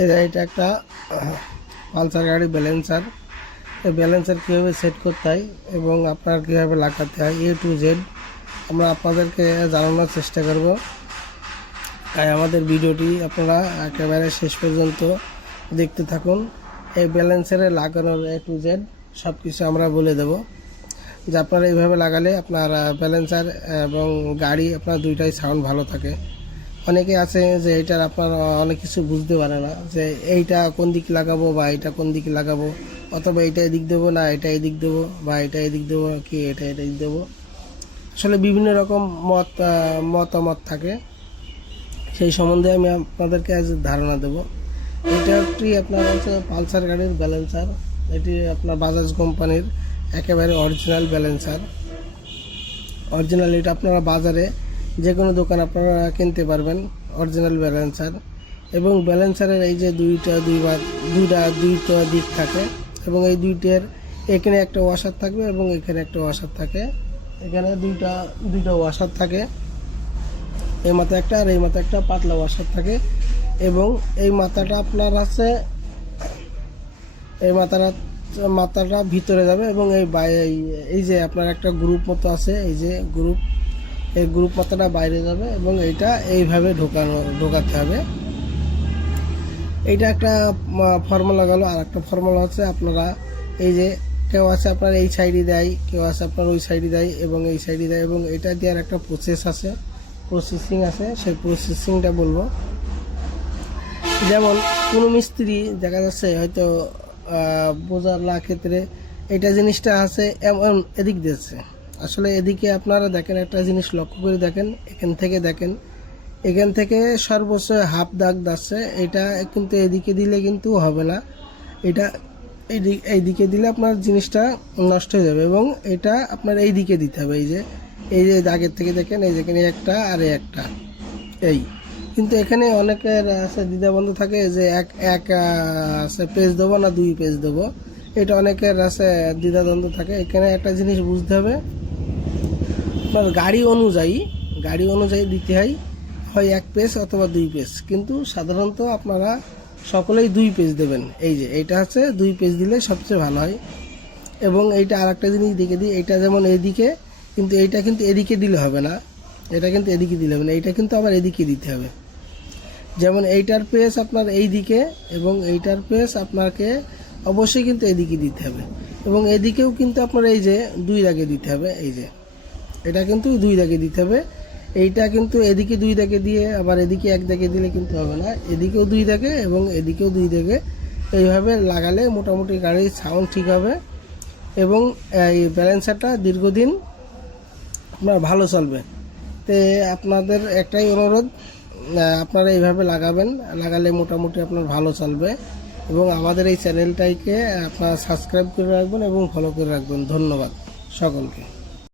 এটা একটা পালসার গাড়ি ব্যালেন্সার। এই ব্যালেন্সার কীভাবে সেট করতে হয় এবং আপনার কীভাবে লাগাতে হয় A to Z আমরা আপনাদেরকে জানানোর চেষ্টা করব। তাই আমাদের ভিডিওটি আপনারা একেবারে শেষ পর্যন্ত দেখতে থাকুন। এই ব্যালেন্সারে লাগানোর A to Z সব কিছু আমরা বলে দেব, যে আপনারা এইভাবে লাগালে আপনার ব্যালেন্সার এবং গাড়ি আপনার দুইটাই সাউন্ড ভালো থাকে। অনেকে আছে যে এইটার আপনার অনেক কিছু বুঝতে পারে না, যে এইটা কোন দিকে লাগাবো বা এইটা কোন দিকে লাগাবো, অথবা এইটা এদিক দেবো না এটা এদিক দেবো, বা এটা এদিক দেবো কি এটা এদিক দেবো। আসলে বিভিন্ন রকম মতামত থাকে, সেই সম্বন্ধে আমি আপনাদেরকে আজ ধারণা দেব। এটা একটি আপনার হচ্ছে পালসার গাড়ির ব্যালেন্সার। এটি আপনার বাজাজ কোম্পানির একেবারে অরিজিনাল ব্যালেন্সার। অরিজিনাল এটা আপনারা বাজারে যে কোনো দোকান আপনারা কিনতে পারবেন অরিজিনাল ব্যালেন্সার। এবং ব্যালেন্সারের এই যে দুইটা দিক থাকে, এবং এই দুইটার এখানে একটা ওয়াশার থাকবে এবং এখানে একটা ওয়াশার থাকে। এখানে দুইটা ওয়াশার থাকে, এই মাথা একটা আর এই মাথা একটা পাতলা ওয়াশার থাকে। এবং এই মাথাটা আপনার আছে, এই মাথাটা ভিতরে যাবে এবং এই যে আপনার একটা গ্রুপ মতো আছে, এই যে এই গ্রুপ মাথাটা বাইরে যাবে এবং এইটা এইভাবে ঢোকাতে হবে। এইটা একটা ফর্মুলা গেল। আর একটা ফর্মুলা হচ্ছে আপনারা এই যে কেউ আছে আপনার এই সাইডে দেয়, কেউ আছে আপনার ওই সাইডে দেয় এবং এই সাইডে দেয়, এবং এটা দেওয়ার একটা প্রসেসিং আছে, সেই প্রসেসিংটা বলবো। যেমন কোনো মিস্ত্রি দেখা যাচ্ছে হয়তো বোঝার ক্ষেত্রে এটা জিনিসটা আছে এমন এদিক দিয়েছে, আসলে এদিকে আপনারা দেখেন, একটা জিনিস লক্ষ্য করে দেখেন, এখান থেকে সর্বোচ্চ হাফ দাগ যাচ্ছে। এটা কিন্তু এদিকে দিলে কিন্তু হবে না, এটা এইদিকে দিলে আপনার জিনিসটা নষ্ট হয়ে যাবে, এবং এটা আপনার এই দিকে দিতে হবে। এই যে দাগের থেকে দেখেন, এই যেখানে একটা আর একটা এই, কিন্তু এখানে অনেকের আছে দ্বিধাবন্ধ থাকে যে এক আছে পেজ দেবো না 2 পেজ দেবো, এটা অনেকের আছে দ্বিধাদ্বন্দ্ব থাকে। এখানে একটা জিনিস বুঝতে হবে, আপনার গাড়ি অনুযায়ী দিতে হয় 1 পেজ অথবা 2 পেজ, কিন্তু সাধারণত আপনারা সকলেই 2 পেজ দেবেন। এই যে এইটা হচ্ছে 2 পেজ দিলে সবচেয়ে ভালো হয়। এবং এইটা আর একটা জিনিস দিকে দিই, এইটা যেমন এইদিকে, কিন্তু এইটা কিন্তু এদিকে দিলে হবে না, এটা কিন্তু এদিকে দিলে হবে না, এইটা কিন্তু আবার এদিকে দিতে হবে। যেমন এইটার পেজ আপনার এই দিকে এবং এইটার পেজ আপনাকে অবশ্যই কিন্তু এদিকে দিতে হবে, এবং এদিকেও কিন্তু আপনার এই যে 2 দাগে দিতে হবে। এই যে এটা কিন্তু 2 দাগে দিতে হবে, এইটা কিন্তু এদিকে 2 দাগে দিয়ে আবার এদিকে 1 দাগে দিলে কিন্তু হবে না, এদিকেও 2 দাগে এবং এদিকেও 2 দাগে। এইভাবে লাগালে মোটামুটি গাড়ির সাউন্ড ঠিক হবে এবং এই ব্যালেন্সারটা দীর্ঘদিন আপনার ভালো চলবে। তো আপনাদের একটাই অনুরোধ, আপনারা এইভাবে লাগালে মোটামুটি আপনার ভালো চলবে। এবং আমাদের এই চ্যানেলটাকে আপনারা সাবস্ক্রাইব করে রাখবেন এবং ফলো করে রাখবেন। ধন্যবাদ সকলকে।